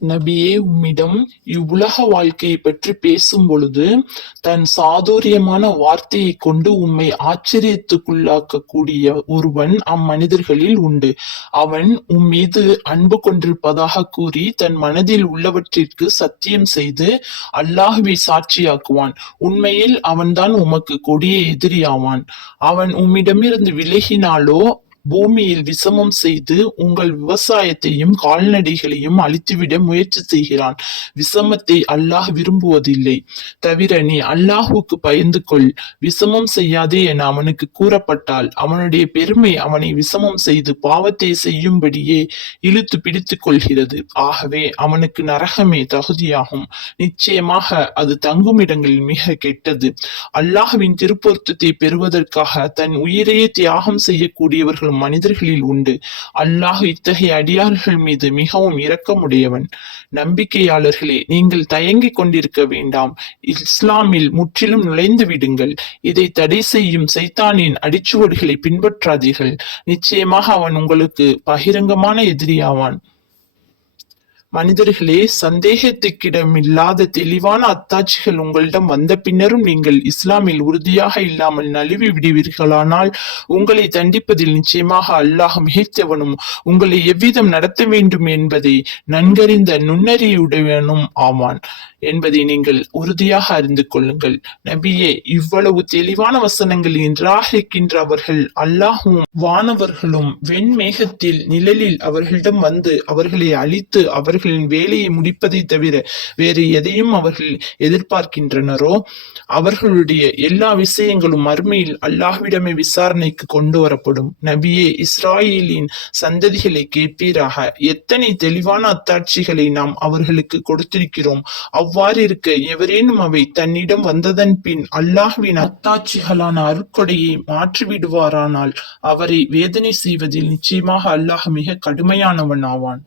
நபியே உம்மிடம் இவ்வுலக வாழ்க்கையை பற்றி பேசும் பொழுது தன் சாதுரியமான வார்த்தையை கொண்டு உம்மை ஆச்சரியத்துக்குள்ளாக்கக்கூடிய ஒருவன் அம்மனிதர்களில் உண்டு. அவன் உம் மீது அன்பு கொண்டிருப்பதாக கூறி தன் மனதில் உள்ளவற்றிற்கு சத்தியம் செய்து அல்லாஹுவை சாட்சியாக்குவான். உண்மையில் அவன்தான் உமக்கு கொடிய எதிரியாவான். அவன் உம்மிடமிருந்து விலகினாலோ பூமியில் விசமம் செய்து உங்கள் விவசாயத்தையும் கால்நடைகளையும் அழித்துவிட முயற்சி செய்கிறான். விசமத்தை அல்லாஹ் விரும்புவதில்லை. தவிர நீ அல்லாஹுக்கு பயந்து கொள். விசமம் செய்யாதே என அவனுக்கு கூறப்பட்டால் அவனுடைய பெருமை அவனை விசமம் செய்து பாவத்தை செய்யும்படியே இழுத்து பிடித்துக் கொள்கிறது. ஆகவே அவனுக்கு நரகமே தகுதியாகும். நிச்சயமாக அது தங்கும் இடங்களில் மிக கெட்டது. அல்லாஹுவின் திருப்பொருத்தத்தை பெறுவதற்காக தன் உயிரையே தியாகம் செய்யக்கூடியவர்கள் மனிதர்களில் உண்டு. அல்லாஹ் இத்தகைய அடியார்கள் மீது மிகவும் இரக்கமுடையவன். நம்பிக்கையாளர்களே நீங்கள் தயங்கிக் கொண்டிருக்க வேண்டாம். இஸ்லாமில் முற்றிலும் நுழைந்து விடுங்கள். இதை தடை செய்யும் சைத்தானின் அடிச்சுவடுகளை பின்பற்றாதீர்கள். நிச்சயமாக அவன் உங்களுக்கு பகிரங்கமான எதிரியாவான். மனிதர்களே சந்தேகத்துக்கிடமில்லாத தெளிவான அத்தாட்சிகள் உங்களிடம் வந்த பின்னரும் நீங்கள் இஸ்லாமில் உறுதியாக இல்லாமல் நழுவி விடுவீர்களானால் உங்களை தண்டிப்பதில் நிச்சயமாக அல்லாஹ் மிகைத்தவனும் உங்களை எவ்விதம் நடத்த வேண்டும் என்பதை நன்கறிந்த நுண்ணறியுடையவனும் ஆவான். என்பதை நீங்கள் உறுதியாக அறிந்து கொள்ளுங்கள். நபியே இவ்வளவு தெளிவான வசனங்கள் நிராகரிக்கின்ற அவர்கள் அல்லாஹும் வானவர்களும் வெண்மேகத்தில் நிழலில் அவர்களிடம் வந்து அவர்களை அழித்து அவர்களின் வேலையை முடிப்பதை தவிர வேறு எதையும் அவர்கள் எதிர்பார்க்கின்றனரோ? அவர்களுடைய எல்லா விஷயங்களும் அருமையில் அல்லாஹ்விடமே விசாரணைக்கு கொண்டு வரப்படும். நபியே இஸ்ராயேலின் சந்ததிகளை கேட்பீராக. எத்தனை தெளிவான அத்தாட்சிகளை நாம் அவர்களுக்கு கொடுத்திருக்கிறோம். அவ் இருக்க எவரேனும் அவை தன்னிடம் வந்ததன் பின் அல்லாஹ்வின் அத்தாட்சிகளான அருட்கொடையை மாற்றிவிடுவாரானால் அவரை வேதனை செய்வதில் நிச்சயமாக அல்லாஹ் மிக கடுமையானவன் ஆவான்.